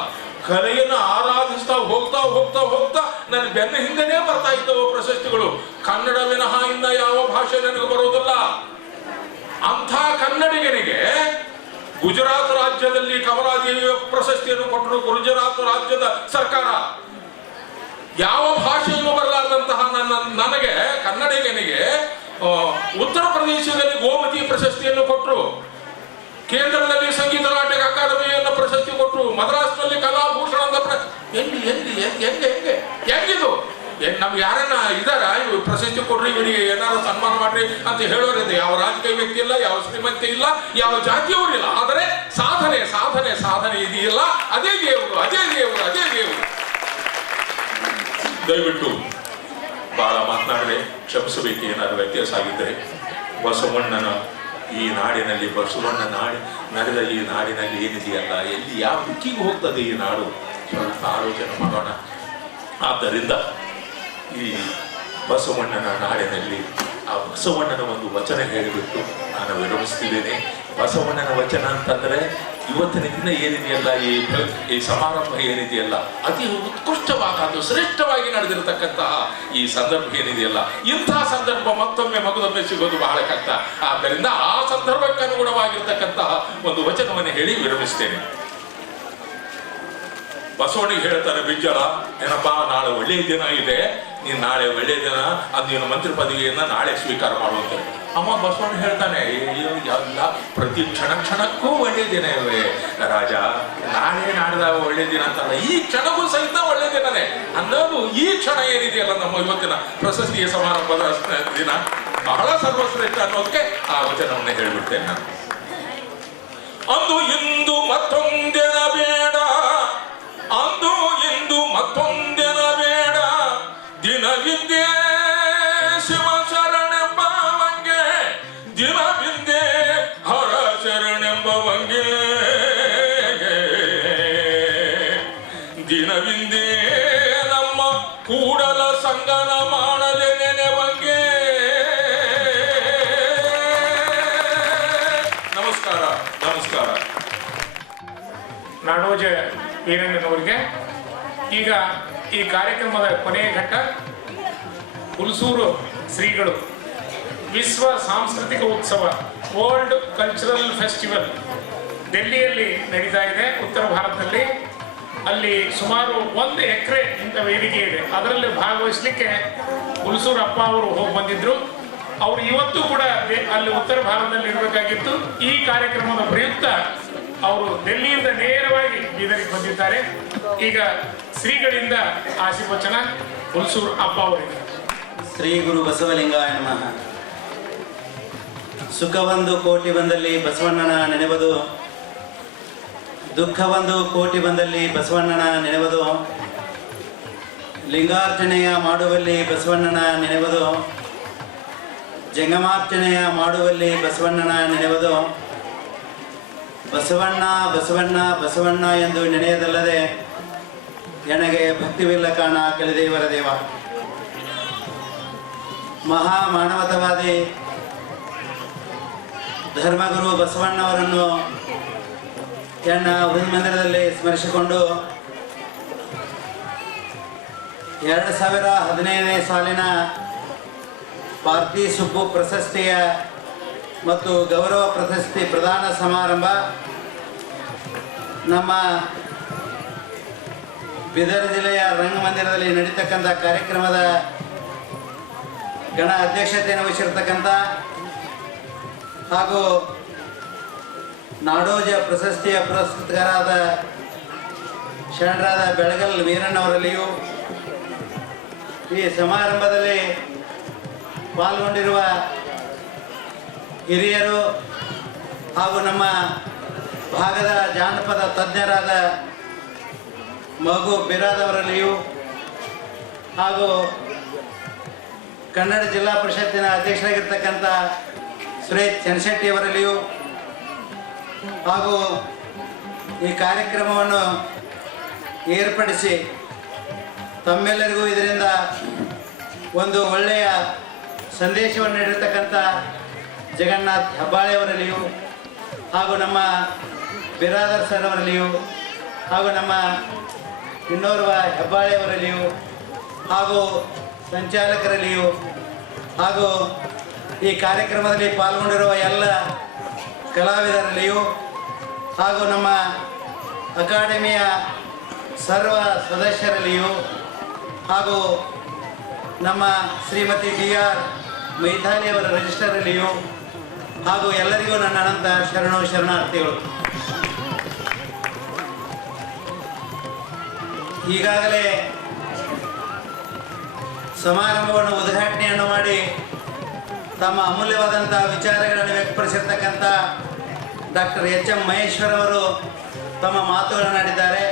ಕಲೆಯನ್ನು ಆರಾಧಿಸ್ತಾ ಹೋಗ್ತಾ ಹೋಗ್ತಾ ಹೋಗ್ತಾ ನನ್ನ ಬೆನ್ನ ಹಿಂದೆನೇ ಬರ್ತಾ ಇದ್ದವು ಪ್ರಶಸ್ತಿಗಳು. ಕನ್ನಡ ವಿನಃ ಇನ್ನ ಯಾವ ಭಾಷೆ ನನಗೆ ಬರೋದಿಲ್ಲ. ಅಂಥ ಕನ್ನಡಿಗನಿಗೆ ಗುಜರಾತ್ ರಾಜ್ಯದಲ್ಲಿ ಕಮಲಾದೇವಿಯ ಪ್ರಶಸ್ತಿಯನ್ನು ಕೊಟ್ಟರು ಗುಜರಾತ್ ರಾಜ್ಯದ ಸರ್ಕಾರ. ಯಾವ ಭಾಷೆಯನ್ನು ಬರಲಾರ್ದಂತಹ ನನಗೆ ಕನ್ನಡಿಗನಿಗೆ ಉತ್ತರ ಪ್ರದೇಶದಲ್ಲಿ ಗೋಮತಿ ಪ್ರಶಸ್ತಿಯನ್ನು ಕೊಟ್ಟರು. ಕೇಂದ್ರದಲ್ಲಿ ಸಂಗೀತ ನಾಟಕ ಅಕಾಡೆಮಿಯನ್ನು ಪ್ರಶಸ್ತಿ ಕೊಟ್ಟರು. ಮದ್ರಾಸ್ನಲ್ಲಿ ಕಲಾಭೂಷಣದ ಹೆಂಗಿದು? ನಮ್ಗೆ ಯಾರನ್ನ ಇದಾರ ಇವ್ ಪ್ರಶಸ್ತಿ ಕೊಡ್ರಿ, ಇವರಿಗೆ ಏನಾರು ಸನ್ಮಾನ ಮಾಡ್ರಿ ಅಂತ ಹೇಳೋರಿದೆ. ಯಾವ ರಾಜಕೀಯ ವ್ಯಕ್ತಿ ಇಲ್ಲ, ಯಾವ ಶ್ರೀಮಂತಿ ಇಲ್ಲ, ಯಾವ ಜಾತಿಯವರಿಲ್ಲ. ಆದರೆ ಸಾಧನೆ ಸಾಧನೆ ಸಾಧನೆ ಇದೆಯಲ್ಲ, ಅದೇ ದೇವರು, ಅದೇ ದೇವರು, ಅದೇ ದೇವರು. ದಯವಿಟ್ಟು ಬಹಳ ಮಾತನಾಡದೆ ಕ್ಷಮಿಸಬೇಕು ಏನಾದ್ರು ವ್ಯತ್ಯಾಸ ಆಗಿದ್ದರೆ. ಬಸವಣ್ಣನ ಈ ನಾಡಿನಲ್ಲಿ, ಬಸವಣ್ಣ ನಡೆದ ಈ ನಾಡಿನಲ್ಲಿ ಏನಿದೆಯಲ್ಲ, ಎಲ್ಲಿ ಯಾವ ದಿಕ್ಕಿಗೆ ಹೋಗ್ತದೆ ಈ ನಾಡು, ಸ್ವಲ್ಪ ಆಲೋಚನೆ ಮಾಡೋಣ. ಆದ್ದರಿಂದ ಈ ಬಸವಣ್ಣನ ನಾಡಿನಲ್ಲಿ ಆ ಬಸವಣ್ಣನ ಒಂದು ವಚನ ಹೇಳಿಬಿಟ್ಟು ನಾನು ವಿರಮಿಸ್ತಿದ್ದೇನೆ. ಬಸವಣ್ಣನ ವಚನ ಅಂತಂದ್ರೆ ಇವತ್ತಿನ ದಿನ ಏನಿದೆಯಲ್ಲ, ಈ ಸಮಾರಂಭ ಏನಿದೆಯಲ್ಲ, ಅತಿ ಉತ್ಕೃಷ್ಟವಾದ, ಅದು ಶ್ರೇಷ್ಠವಾಗಿ ನಡೆದಿರತಕ್ಕಂತಹ ಈ ಸಂದರ್ಭ ಏನಿದೆಯಲ್ಲ, ಇಂತಹ ಸಂದರ್ಭ ಮತ್ತೊಮ್ಮೆ ಮಗದೊಮ್ಮೆ ಸಿಗೋದು ಬಹಳ ಕಷ್ಟ. ಆದ್ದರಿಂದ ಆ ಸಂದರ್ಭಕ್ಕೆ ಅನುಗುಣವಾಗಿರ್ತಕ್ಕಂತಹ ಒಂದು ವಚನವನ್ನು ಹೇಳಿ ವಿರಮಿಸ್ತೇನೆ. ಬಸವಣ್ಣಿಗೆ ಹೇಳ್ತಾರೆ ಬಿಜ್ಜಳ, ಏನಪ್ಪ ನಾಳೆ ಒಳ್ಳೆಯ ದಿನ ಇದೆ, ನೀನು ನಾಳೆ ಒಳ್ಳೆಯ ದಿನ, ಅದು ನೀನು ಮಂತ್ರಿ ಪದವಿಯನ್ನ ನಾಳೆ ಸ್ವೀಕಾರ ಮಾಡುವಂತೆ. ಅಮ್ಮ ಬಸವಣ್ಣ ಹೇಳ್ತಾನೆ, ಎಲ್ಲ ಪ್ರತಿ ಕ್ಷಣಕ್ಕೂ ಒಳ್ಳೆಯ ದಿನ ಇವೆ ರಾಜ, ನಾಳೆ ನಾಡ್ದ ಒಳ್ಳೆಯ ದಿನ ಅಂತಲ್ಲ, ಈ ಕ್ಷಣಕ್ಕೂ ಸಹಿತ ಒಳ್ಳೆಯ ದಿನನೇ ಅನ್ನೋದು. ಈ ಕ್ಷಣ ಏನಿದೆಯಲ್ಲ ನಮ್ಮ ಇವತ್ತಿನ ಪ್ರಶಸ್ತಿಯ ಸಮಾರಂಭದ ದಿನ ಬಹಳ ಸರ್ವಶ್ರೇಷ್ಠ ಅನ್ನೋದಕ್ಕೆ ಆ ವಚನವನ್ನೇ ಹೇಳಿಬಿಡ್ತೇನೆ ನಾನು. ಅಂದು ಇಂದು ಮತ್ತೊಂದಿನ ಬೇಡ, ಅಂದು ಇಂದು ಮತ್ತೊಂದಿನ ಬೇಡ, ದಿನವಿಂದೇ ಶಿವ ಶರಣೆಂಬವಂಗೆ, ದಿನವಿಂದೇ ಹರ ಶರಣೆಂಬವಂಗೆ, ದಿನವಿಂದೇ ನಮ್ಮ ಕೂಡಲ ಸಂಗನ ಮಾಡದೆ ನೆನೆವಂಗೆ. ನಮಸ್ಕಾರ, ನಮಸ್ಕಾರ. ನಾಡೋಜ ವೀರಣ್ಣನವರಿಗೆ ಈಗ ಈ ಕಾರ್ಯಕ್ರಮದ ಕೊನೆಯ ಘಟ್ಟ. ಹುಲ್ಸೂರು ಶ್ರೀಗಳು ವಿಶ್ವ ಸಾಂಸ್ಕೃತಿಕ ಉತ್ಸವ, ವರ್ಲ್ಡ್ ಕಲ್ಚರಲ್ ಫೆಸ್ಟಿವಲ್ ಡೆಲ್ಲಿಯಲ್ಲಿ ನಡೀತಾ ಇದೆ, ಉತ್ತರ ಭಾರತದಲ್ಲಿ. ಅಲ್ಲಿ ಸುಮಾರು 1 ಎಕರೆ ಇಂಥ ವೇದಿಕೆ ಇದೆ. ಅದರಲ್ಲಿ ಭಾಗವಹಿಸಲಿಕ್ಕೆ ಹುಲ್ಸೂರು ಅಪ್ಪ ಅವರು ಹೋಗಿ ಬಂದಿದ್ರು. ಅವರು ಇವತ್ತು ಕೂಡ ಅಲ್ಲಿ ಉತ್ತರ ಭಾರತದಲ್ಲಿ ಇರಬೇಕಾಗಿತ್ತು. ಈ ಕಾರ್ಯಕ್ರಮದ ಪ್ರಯುಕ್ತ ಅವರು ಡೆಲ್ಲಿಯಿಂದ ನೇರವಾಗಿ ಬೀದರಿಗೆ ಬಂದಿದ್ದಾರೆ. ಈಗ ಶ್ರೀಗಳಿಂದ ಆಶೀರ್ವಚನ ಹುಲ್ಸೂರು ಅಪ್ಪ ಅವರಿಂದ. ಶ್ರೀ ಗುರು ಬಸವಲಿಂಗಾಯ ನಮಃ. ಸುಖವೊಂದು ಕೋಟಿ ಬಂದಲ್ಲಿ ಬಸವಣ್ಣನ ನೆನೆವುದು, ದುಃಖವೊಂದು ಕೋಟಿ ಬಂದಲ್ಲಿ ಬಸವಣ್ಣನ ನೆನೆವುದು, ಲಿಂಗಾರ್ಚನೆಯ ಮಾಡುವಲ್ಲಿ ಬಸವಣ್ಣನ ನೆನೆವುದು, ಜಂಗಮಾರ್ಚನೆಯ ಮಾಡುವಲ್ಲಿ ಬಸವಣ್ಣನ ನೆನೆವುದು, ಬಸವಣ್ಣ ಬಸವಣ್ಣ ಬಸವಣ್ಣ ಎಂದು ನೆನೆಯದಲ್ಲದೆ ಎನಗೆ ಭಕ್ತಿವಿಲ್ಲ ಕಾಣ ಕಲಿದೇವರ ದೇವ. ಮಹಾ ಮಾನವತಾವಾದಿ ಧರ್ಮಗುರು ಬಸವಣ್ಣವರನ್ನು ಎನ್ನ ಮಂದಿರದಲ್ಲಿ ಸ್ಮರಿಸಿಕೊಂಡು 2015ನೇ ಸಾಲಿನ ಪಾರ್ತಿ ಸುಬ್ಬು ಪ್ರಶಸ್ತಿಯ ಮತ್ತು ಗೌರವ ಪ್ರಶಸ್ತಿ ಪ್ರದಾನ ಸಮಾರಂಭ ನಮ್ಮ ಬೀದರ್ ಜಿಲ್ಲೆಯ ರಂಗಮಂದಿರದಲ್ಲಿ ನಡೀತಕ್ಕಂಥ ಕಾರ್ಯಕ್ರಮದ ಗಣ ಅಧ್ಯಕ್ಷತೆಯನ್ನು ವಹಿಸಿರ್ತಕ್ಕಂಥ ಹಾಗೂ ನಾಡೋಜ ಪ್ರಶಸ್ತಿಯ ಪುರಸ್ಕೃತರಾದ ಶರಣರಾದ ಬೆಳಗಲ್ ವೀರಣ್ಣವರಲ್ಲಿಯೂ ಈ ಸಮಾರಂಭದಲ್ಲಿ ಪಾಲ್ಗೊಂಡಿರುವ ಹಿರಿಯರು ಹಾಗೂ ನಮ್ಮ ಭಾಗದ ಜಾನಪದ ತಜ್ಞರಾದ ಮಗು ಬಿರಾದವರಲ್ಲಿಯೂ ಹಾಗೂ ಕನ್ನಡ ಜಿಲ್ಲಾ ಪರಿಷತ್ತಿನ ಅಧ್ಯಕ್ಷರಾಗಿರ್ತಕ್ಕಂಥ ಸುರೇಶ್ ಚನ್ನಶೆಟ್ಟಿಯವರಲ್ಲಿಯೂ ಹಾಗೂ ಈ ಕಾರ್ಯಕ್ರಮವನ್ನು ಏರ್ಪಡಿಸಿ ತಮ್ಮೆಲ್ಲರಿಗೂ ಇದರಿಂದ ಒಂದು ಒಳ್ಳೆಯ ಸಂದೇಶವನ್ನು ನೀಡಿರ್ತಕ್ಕಂಥ ಜಗನ್ನಾಥ್ ಹಾಗೂ ನಮ್ಮ ಬಿರಾದರ್ ಸರ್ ಅವರಲ್ಲಿಯೂ ಹಾಗೂ ನಮ್ಮ ಇನ್ನೋರ್ವ ಹೆಬ್ಬಾಳೆಯವರಲ್ಲಿಯೂ ಹಾಗೂ ಸಂಚಾಲಕರಲ್ಲಿಯೂ ಹಾಗೂ ಈ ಕಾರ್ಯಕ್ರಮದಲ್ಲಿ ಪಾಲ್ಗೊಂಡಿರುವ ಎಲ್ಲ ಕಲಾವಿದರಲ್ಲಿಯೂ ಹಾಗೂ ನಮ್ಮ ಅಕಾಡೆಮಿಯ ಸರ್ವ ಸದಸ್ಯರಲ್ಲಿಯೂ ಹಾಗೂ ನಮ್ಮ ಶ್ರೀಮತಿ DR ಮೈಥಾಲಿ ಅವರ ರಿಜಿಸ್ಟರಲ್ಲಿಯೂ ಹಾಗೂ ಎಲ್ಲರಿಗೂ ನನ್ನ ಅನಂತ ಶರಣಾರ್ಥಿಗಳು. ಈಗಾಗಲೇ ಸಮಾರಂಭವನ್ನು ಉದ್ಘಾಟನೆಯನ್ನು ಮಾಡಿ ತಮ್ಮ ಅಮೂಲ್ಯವಾದಂಥ ವಿಚಾರಗಳನ್ನು ವ್ಯಕ್ತಪಡಿಸಿರ್ತಕ್ಕಂಥ ಡಾಕ್ಟರ್ H.M. ಮಹೇಶ್ವರ್ ಅವರು ತಮ್ಮ ಮಾತುಗಳನ್ನು ಆಡಿದ್ದಾರೆ.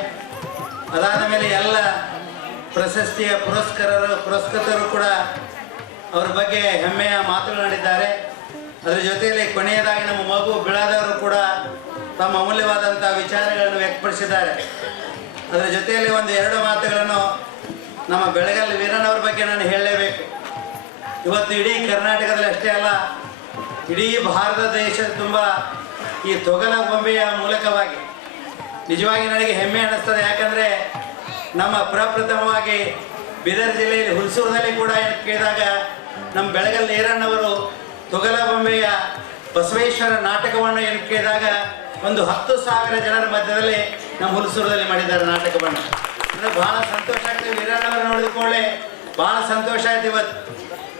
ಅದಾದ ಮೇಲೆ ಎಲ್ಲ ಪ್ರಶಸ್ತಿಯ ಪುರಸ್ಕೃತರು ಕೂಡ ಅವರ ಬಗ್ಗೆ ಹೆಮ್ಮೆಯ ಮಾತುಗಳನ್ನಾಡಿದ್ದಾರೆ. ಅದರ ಜೊತೆಯಲ್ಲಿ ಕೊನೆಯದಾಗಿ ನಮ್ಮ ಮಗು ಬಿಳಾದವರು ಕೂಡ ತಮ್ಮ ಅಮೂಲ್ಯವಾದಂಥ ವಿಚಾರಗಳನ್ನು ವ್ಯಕ್ತಪಡಿಸಿದ್ದಾರೆ. ಅದರ ಜೊತೆಯಲ್ಲಿ ಒಂದು ಎರಡು ಮಾತುಗಳನ್ನು ನಮ್ಮ ಬೆಳಗಲ್ ವೀರಣ್ಣವ್ರ ಬಗ್ಗೆ ನಾನು ಹೇಳಲೇಬೇಕು. ಇವತ್ತು ಇಡೀ ಕರ್ನಾಟಕದಲ್ಲಿ ಅಷ್ಟೇ ಅಲ್ಲ, ಇಡೀ ಭಾರತ ದೇಶದ ತುಂಬ ಈ ತೊಗಲ ಬೊಂಬೆಯ ಮೂಲಕವಾಗಿ ನಿಜವಾಗಿ ನನಗೆ ಹೆಮ್ಮೆ ಅನ್ನಿಸ್ತದೆ. ಯಾಕಂದರೆ ನಮ್ಮ ಪ್ರಪ್ರಥಮವಾಗಿ ಬೀದರ್ ಜಿಲ್ಲೆಯಲ್ಲಿ ಹುಲ್ಸೂರಿನಲ್ಲಿ ಕೂಡ ಕೇಳಿದಾಗ ನಮ್ಮ ಬೆಳಗಲ್ ವೀರಣ್ಣವರು ತೊಗಲ ಬೊಂಬೆಯ ಬಸವೇಶ್ವರ ನಾಟಕವನ್ನು ಕೇಳಿದಾಗ ಒಂದು 10,000 ಜನರ ಮಧ್ಯದಲ್ಲಿ ನಮ್ಮ ಹುಲ್ಸೂರದಲ್ಲಿ ಮಾಡಿದ್ದಾರೆ ನಾಟಕವನ್ನು. ಅಂದರೆ ಭಾಳ ಸಂತೋಷ ಆಗ್ತದೆ. ವೀರಣ್ಣವರು ನೋಡಿದ ಕೂಡಲೇ ಭಾಳ ಸಂತೋಷ ಆಯ್ತು. ಇವತ್ತು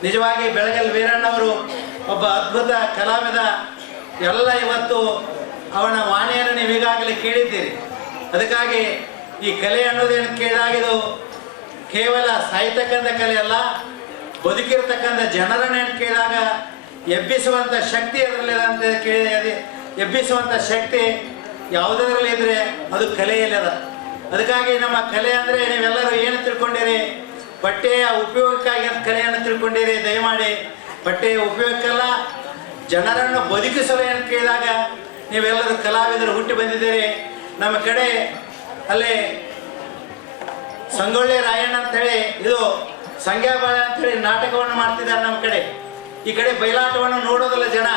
ನಿಜವಾಗಿ ಬೆಳಗಲ್ ವೀರಣ್ಣವರು ಒಬ್ಬ ಅದ್ಭುತ ಕಲಾವಿದ. ಎಲ್ಲ ಇವತ್ತು ಅವನ ವಾಣಿಯನ್ನು ನೀವು ಈಗಾಗಲೇ ಕೇಳಿದ್ದೀರಿ. ಅದಕ್ಕಾಗಿ ಈ ಕಲೆ ಅನ್ನೋದೇನು ಕೇಳಿದಾಗ ಇದು ಕೇವಲ ಸಾಯ್ತಕ್ಕಂಥ ಕಲೆ ಅಲ್ಲ, ಬದುಕಿರ್ತಕ್ಕಂಥ ಜನರನ್ನೇ ಕೇಳಿದಾಗ ಎಬ್ಬಿಸುವಂಥ ಶಕ್ತಿ ಅದರಲ್ಲಿದೆ ಅಂತ ಕೇಳಿ, ಎಬ್ಬಿಸುವಂಥ ಶಕ್ತಿ ಯಾವುದರಲ್ಲಿ ಇದ್ರೆ ಅದು ಕಲೆಯಲ್ಲಿ ಅದ. ಅದಕ್ಕಾಗಿ ನಮ್ಮ ಕಲೆ ಅಂದರೆ ನೀವೆಲ್ಲರೂ ಏನು ತಿಳ್ಕೊಂಡಿರಿ, ಬಟ್ಟೆಯ ಉಪಯೋಗಕ್ಕಾಗಿ ಅಂತ ಕಲೆಯನ್ನು ತಿಳ್ಕೊಂಡಿರಿ. ದಯಮಾಡಿ ಬಟ್ಟೆಯ ಉಪಯೋಗಕ್ಕಲ್ಲ, ಜನರನ್ನು ಬದುಕಿಸಲು ಏನು ಕೇಳಿದಾಗ ನೀವೆಲ್ಲರೂ ಕಲಾವಿದರು ಹುಟ್ಟಿ ಬಂದಿದ್ದೀರಿ. ನಮ್ಮ ಕಡೆ ಅಲ್ಲಿ ಸಂಗೊಳ್ಳಿ ರಾಯಣ್ಣ ಅಂಥೇಳಿ ಇದು ಸಂಗ್ಯಾಬಾಳೆ ಅಂಥೇಳಿ ನಾಟಕವನ್ನು ಮಾಡ್ತಿದ್ದಾರೆ ನಮ್ಮ ಕಡೆ. ಈ ಕಡೆ ಬಯಲಾಟವನ್ನು ನೋಡೋದಲ್ಲ ಜನ.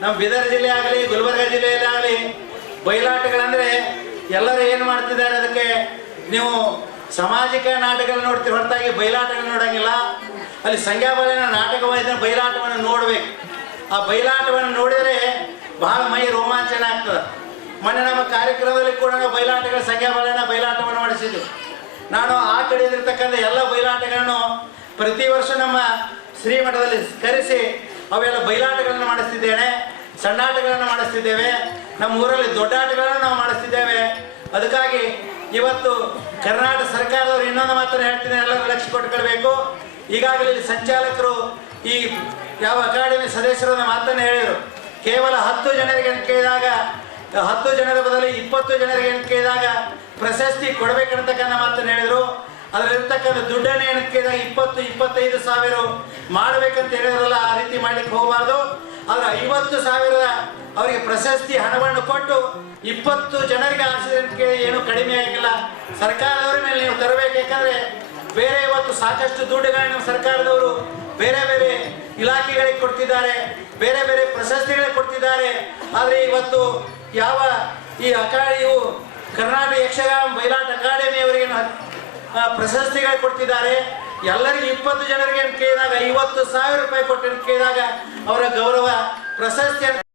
ನಮ್ಮ ಬೀದರ್ ಜಿಲ್ಲೆ ಆಗಲಿ ಗುಲ್ಬರ್ಗ ಜಿಲ್ಲೆಯಲ್ಲಿ ಆಗಲಿ ಬಯಲಾಟಗಳಂದರೆ ಎಲ್ಲರೂ ಏನು ಮಾಡ್ತಿದ್ದಾರೆ, ಅದಕ್ಕೆ ನೀವು ಸಾಮಾಜಿಕ ನಾಟಕಗಳು ನೋಡ್ತೀವಿ ಹೊರತಾಗಿ ಬಯಲಾಟಗಳು ನೋಡೋಂಗಿಲ್ಲ. ಅಲ್ಲಿ ಸಂಗ್ಯಾಬಾಳೆನ ನಾಟಕವಾದ ಬಯಲಾಟವನ್ನು ನೋಡಬೇಕು. ಆ ಬಯಲಾಟವನ್ನು ನೋಡಿದರೆ ಬಹಳ ಮೈ ರೋಮಾಂಚನ ಆಗ್ತದೆ. ಮೊನ್ನೆ ನಮ್ಮ ಕಾರ್ಯಕ್ರಮದಲ್ಲಿ ಕೂಡ ನಾವು ಬಯಲಾಟಗಳ ಸಂಗ್ಯಾಬಾಳೆನ ಬಯಲಾಟವನ್ನು ಮಾಡಿಸಿದ್ವಿ. ನಾನು ಆ ಕಡೆ ಇರತಕ್ಕಂಥ ಎಲ್ಲ ಬಯಲಾಟಗಳನ್ನು ಪ್ರತಿ ವರ್ಷ ನಮ್ಮ ಶ್ರೀಮಠದಲ್ಲಿ ಕರೆಸಿ ಅವೆಲ್ಲ ಬಯಲಾಟಗಳನ್ನು ಮಾಡಿಸ್ತಿದ್ದೇನೆ, ಸಣ್ಣಾಟಗಳನ್ನು ಮಾಡಿಸ್ತಿದ್ದೇವೆ, ನಮ್ಮ ಊರಲ್ಲಿ ದೊಡ್ಡಾಟಗಳನ್ನು ನಾವು ಮಾಡಿಸ್ತಿದ್ದೇವೆ. ಅದಕ್ಕಾಗಿ ಇವತ್ತು ಕರ್ನಾಟಕ ಸರ್ಕಾರದವರು ಇನ್ನೊಂದು ಮಾತನ್ನು ಹೇಳ್ತಿದ್ದೇನೆ, ಎಲ್ಲರೂ ಲಕ್ಷ್ಯ ಕೊಟ್ಟುಕೊಳ್ಬೇಕು. ಈಗಾಗಲೇ ಸಂಚಾಲಕರು ಈ ಯಾವ ಅಕಾಡೆಮಿ ಸದಸ್ಯರು ಮಾತನ್ನು ಹೇಳಿದರು. ಕೇವಲ 10 ಜನರಿಗೆ ಕೇಳಿದಾಗ 10 ಜನರ ಬದಲು 20 ಜನರಿಗೆ ಕೇಳಿದಾಗ ಪ್ರಶಸ್ತಿ ಕೊಡಬೇಕಂತಕ್ಕಂಥ ಮಾತನ್ನು ಹೇಳಿದರು. ಅದರಲ್ಲಿರ್ತಕ್ಕಂಥ ದುಡ್ಡನ್ನು ಏನು ಕೇಳಿದಾಗ 20-25 ಸಾವಿರ ಮಾಡಬೇಕಂತ ಹೇಳಿದ್ರಲ್ಲ, ಆ ರೀತಿ ಮಾಡ್ಲಿಕ್ಕೆ ಹೋಗಬಾರ್ದು. ಆದರೆ 50,000 ಅವರಿಗೆ ಪ್ರಶಸ್ತಿ ಹಣವನ್ನು ಕೊಟ್ಟು 20 ಜನರಿಗೆ ಆರಿಸಿದ್ರೆ ಕೇಳಿ ಏನು ಕಡಿಮೆ ಆಗಿಲ್ಲ. ಸರ್ಕಾರದವರ ಮೇಲೆ ನೀವು ತರಬೇಕು. ಯಾಕಂದರೆ ಬೇರೆ ಇವತ್ತು ಸಾಕಷ್ಟು ದುಡ್ಡುಗಳನ್ನು ಸರ್ಕಾರದವರು ಬೇರೆ ಬೇರೆ ಇಲಾಖೆಗಳಿಗೆ ಕೊಡ್ತಿದ್ದಾರೆ, ಬೇರೆ ಬೇರೆ ಪ್ರಶಸ್ತಿಗಳಿಗೆ ಕೊಡ್ತಿದ್ದಾರೆ. ಆದರೆ ಇವತ್ತು ಯಾವ ಈ ಇವು ಕರ್ನಾಟಕ ಯಕ್ಷಗಾನ ಬಯಲಾಟ ಅಕಾಡೆಮಿಯವರಿಗೆ ಪ್ರಶಸ್ತಿಗಳು ಕೊಡ್ತಿದ್ದಾರೆ. ಎಲ್ಲರಿಗೂ 20 ಜನರಿಗೆ ಕೇಳಿದಾಗ 50,000 ರೂಪಾಯಿ ಕೊಟ್ಟು ಕೇಳಿದಾಗ ಅವರ ಗೌರವ ಪ್ರಶಸ್ತಿ